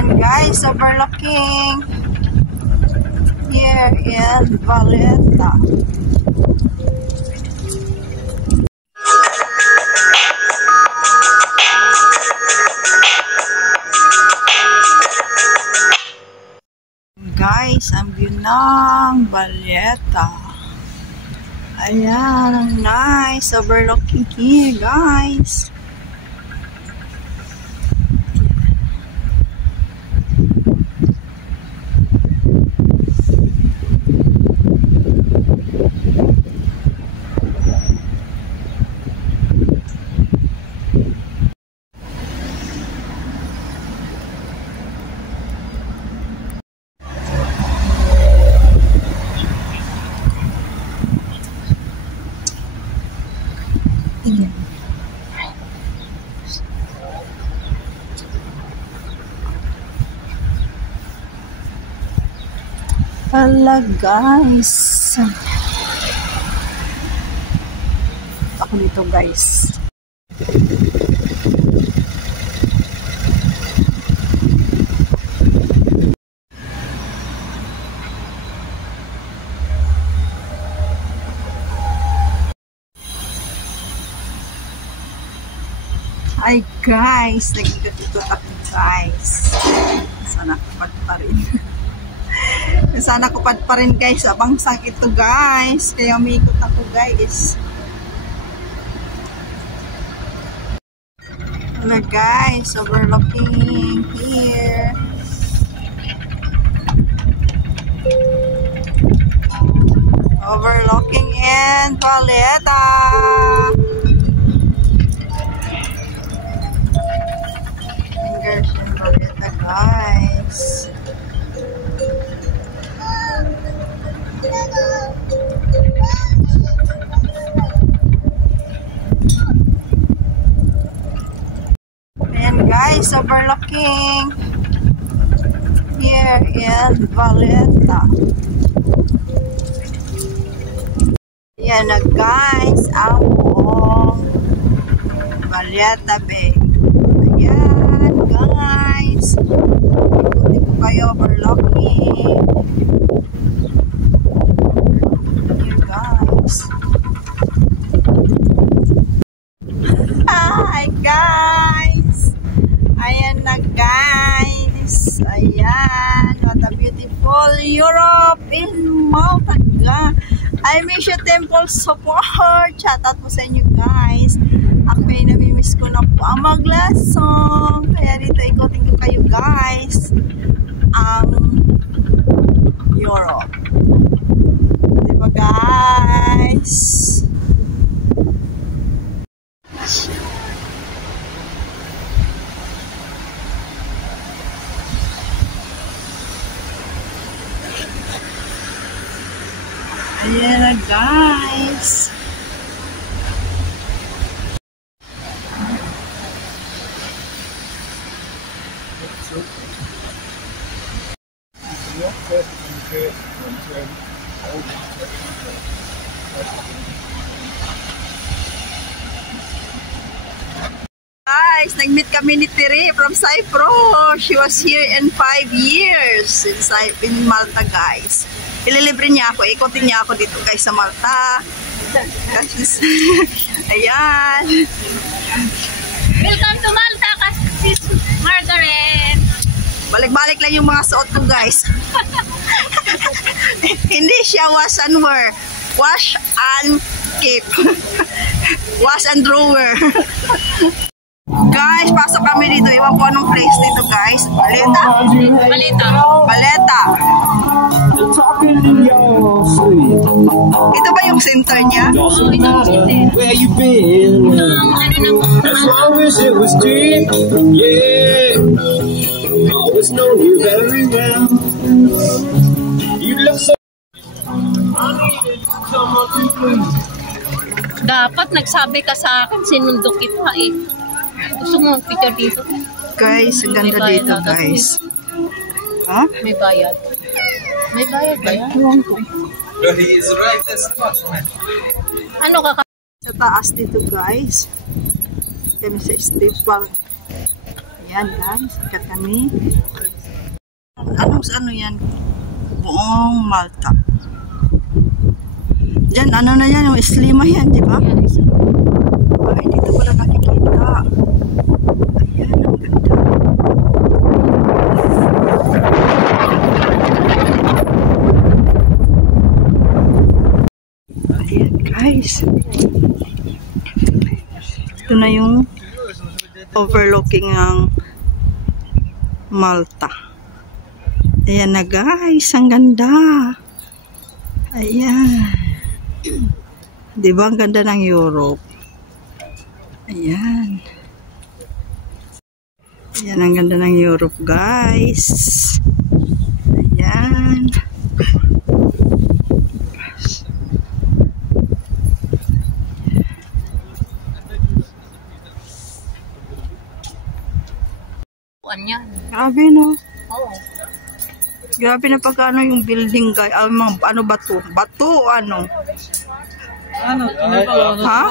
Ayan guys, overlooking here in Valletta. Guys, ang view ng Valletta. Ayan, ang nice overlooking here guys. Hala guys, ako dito guys. Hi guys, nag-ikot-ikot ako guys. Sana kapag pa rin. Sana kupad pa rin guys sa bangsang ito guys, kaya umikot ako guys. Wala guys, overlooking here. Overlooking in Valletta. Fingers in Valletta guys. Ayan guys, overlooking here in Valletta. Ayan na guys, ang buong Valletta Bay. Ayan guys, ikutin ko kayo overlooking. Hi guys! Ayan na guys! Ayan! What a beautiful Europe in Malta! I miss you temple support! Shout out po sa inyo guys! Ako ay namimiss ko na po ang maglasong! Kaya dito ikutin ko kayo guys! Ang Europe! Diba guys? Ayan na guys. Guys, nag-meet kami ni Tere from Cyprus. She was here in 5 years in Malta guys. Ililibre niya ako, ikotin niya ako dito guys sa Malta. Ayan. Welcome to Malta, Sis Margaret. Balik-balik lang yung mga suot ko guys. Hindi siya wash and wear. Wash and keep. Wash and drawer. Guys, pasok kami dito. Iwan po anong place dito guys. Valletta? Valletta. Valletta. Ito ba yung center niya? Oo, ito yung center. Where you been? As long as it was deep, yeah. Always know you very well. You look so. I needed someone to please. Dapat nagsabi ka sa akin, sinundo kita eh. Gusto mo picture dito? Guys, ang ganda dito guys. Ha? May bayad. May bayad ba yan? But he is right at spot. Ano ka? Sa taas dito guys. Kami sa step park. Ayan guys, kami. Ano yan? Buong Malta. Diyan, ano na yan? Yung Islima yan, di ba? Ay, dito pala nakikita. Ayan, ang ganda. Ayan, guys. Ito na yung overlooking ng Malta. Ayan na, guys. Ang ganda. Ayan. Diba ang ganda ng Europe? Ayan. Ayan ang ganda ng Europe, guys. Ayan. Yan. Grabe, no? Oo. Grabe na pagkano yung building, guys. Ano bato? Bato, ano? Ha?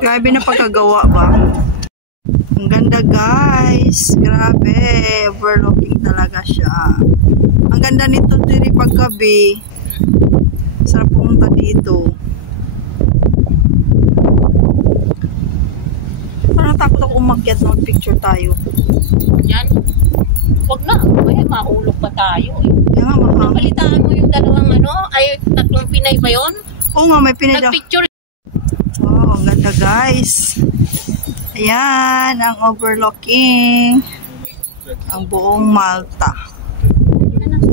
Grabe na pagkagawa ba? Ang ganda, guys. Grabe. Overlooking talaga siya. Ang ganda nito diri paggabi. Sarap pumunta dito. Parang takot ako umakyat na picture tayo. Yan. Huwag na. Ay, maulog pa tayo. Yan nga, mahang. Napalitaan mo yung dalawang tatlong Pinay ba yun? Oo nga, may Pinay. Nagpicture. Oh, ang ganda, guys. Ayan, ang overlooking. Ang buong Malta.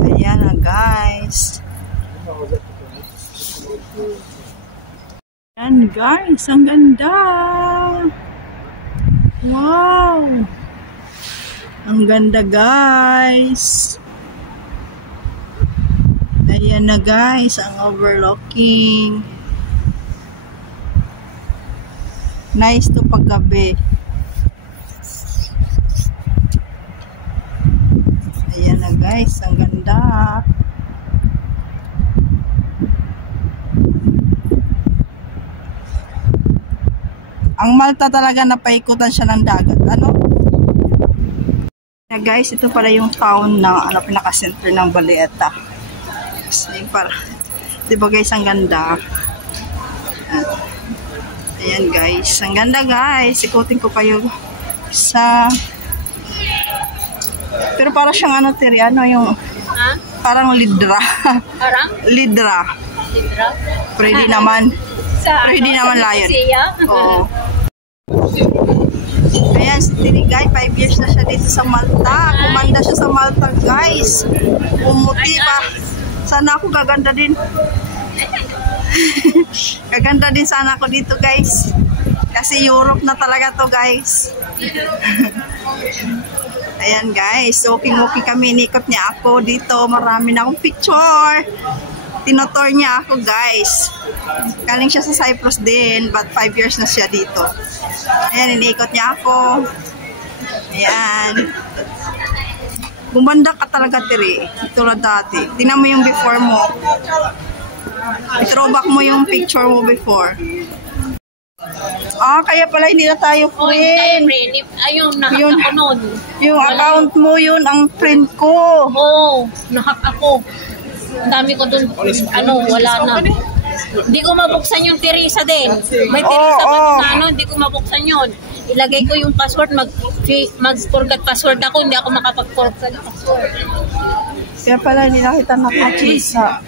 Ayan na, guys. Ayan, guys. Ang ganda. Wow. Ang ganda, guys. Ayan na, guys, ang overlooking. Nice to paggabi. Ayan na, guys, ang ganda. Ang Malta talaga napaikutan siya ng dagat. Ano? Yeah, guys, ito pala yung town na pinaka-center ng Valletta. So, para, diba guys, ang ganda. Ayan guys, ang ganda guys. Ikutin ko kayo sa... Pero para siyang ano, Tiri, ano yung... Parang lidra. Parang? Lidra. Lidra? Pwede naman. Pwede naman layon. Oo. Ayan, si Tiri guys, 5 years na siya dito sa Malta. Kumanda siya sa Malta guys. Umuti pa. Sana ako gaganda din. Gaganda din sana ako dito guys. Kasi Europe na talaga to guys. Ayan guys, walking kami. Inikot niya ako dito. Marami na akong picture. Tinotor niya ako guys. Galing siya sa Cyprus din, but 5 years na siya dito. Ayan, iniikot niya ako. Ayan. Gumanda ka talaga, Tiri. Tulad dati. Tingnan mo yung before mo. I-throwback mo yung picture mo before. Ah, kaya pala hindi na tayo friend. Ayun, nahak ako nun. Yung account mo yun, ang friend ko. Oo, nahak ako. Ang dami ko dun, wala na. Hindi ko mabuksan yung Teresa din. May Teresa ba na hindi ko mabuksan yun. Ilagay ko yung password, mag-forget password ako, hindi ako makapag-forget password. Kaya pala hindi na kita nakakisa.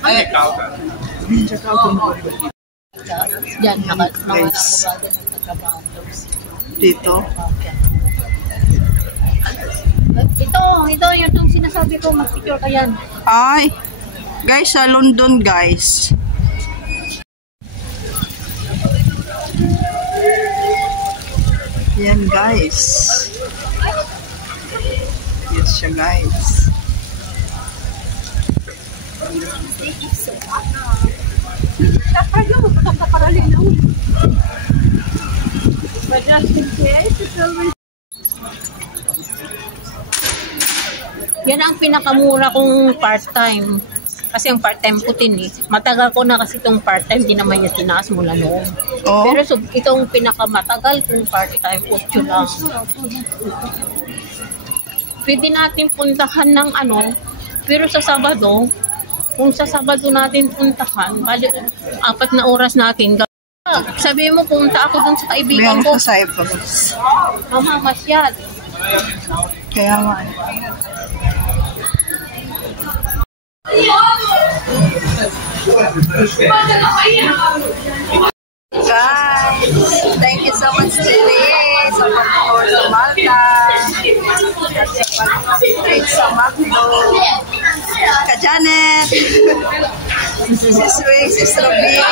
Diyan, guys. Dito. Ito, yung sinasabi ko, mag-picture ka yan. Ay, guys, sa London, guys. Yan, guys. Yes siya, guys. Yan ang pinakamura kong part-time. Kasi ang part-time ko matagal ko na kasi itong part-time, di naman niya tinaas mula noon. Oh. Pero itong pinakamatagal kong part-time, 8 lang. pwede natin puntahan ng ano, pero sa Sabado, kung sa Sabado natin puntahan, bali 4 na oras natin. Sabi mo, punta ako dun sa kaibigan ko. Sa Cyprus. Mamamasyal. Kaya nga. Guys, thank you so much today sa pag-tour sa Malta at sa pag-trade sa Macdo. Ka Janet, Sis Ray, Sis Robin,